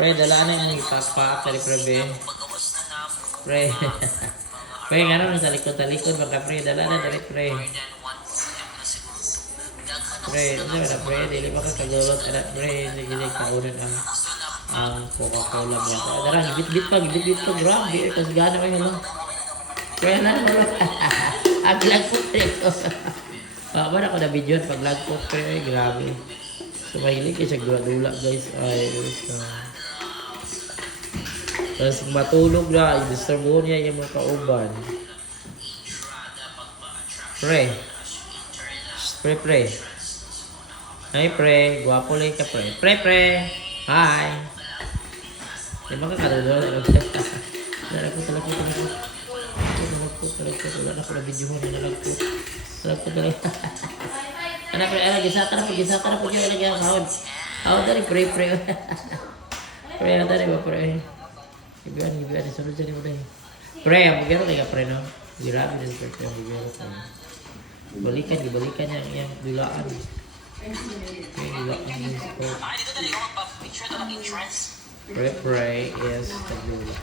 Pre, dala na yung ipapak sa pre, be. Pre. Pre, nga naman sa likod-talikod, baka pre, dala na dali, pre. Pre, ano na, pre, dili ba ka kagulot, anak, pre, hindi kaunan ang Coca-Cola ba. Dara, gibit-bit pa, grabe, kasi gana ko yun, pre, na, ang lagpot, pre. Ba ako na video, pag lagpot, pre, grabe. So, mahilig kayo sa dula, guys, ay, tapos matulog na, i-disturbo niya yung mga kauban. Pre. Pre. Hi, pre. Guwapo lang ka, pre. Pre. Hi. Di ba ka kadudol? Nalagpot. Wala na ko na video mo na nalagpot. Nalagpot. Anak, pre. Gisata na po. Hawad dari, pre. Pre, dari ba, pre? Ibian, sunod dyan mo dahil. Pre, ang bigyan ka pre, no? Grabe din, pre, ang bigyan ka. Balikan yung dulaan. Dulaan yung sport. Pre, is tagdula.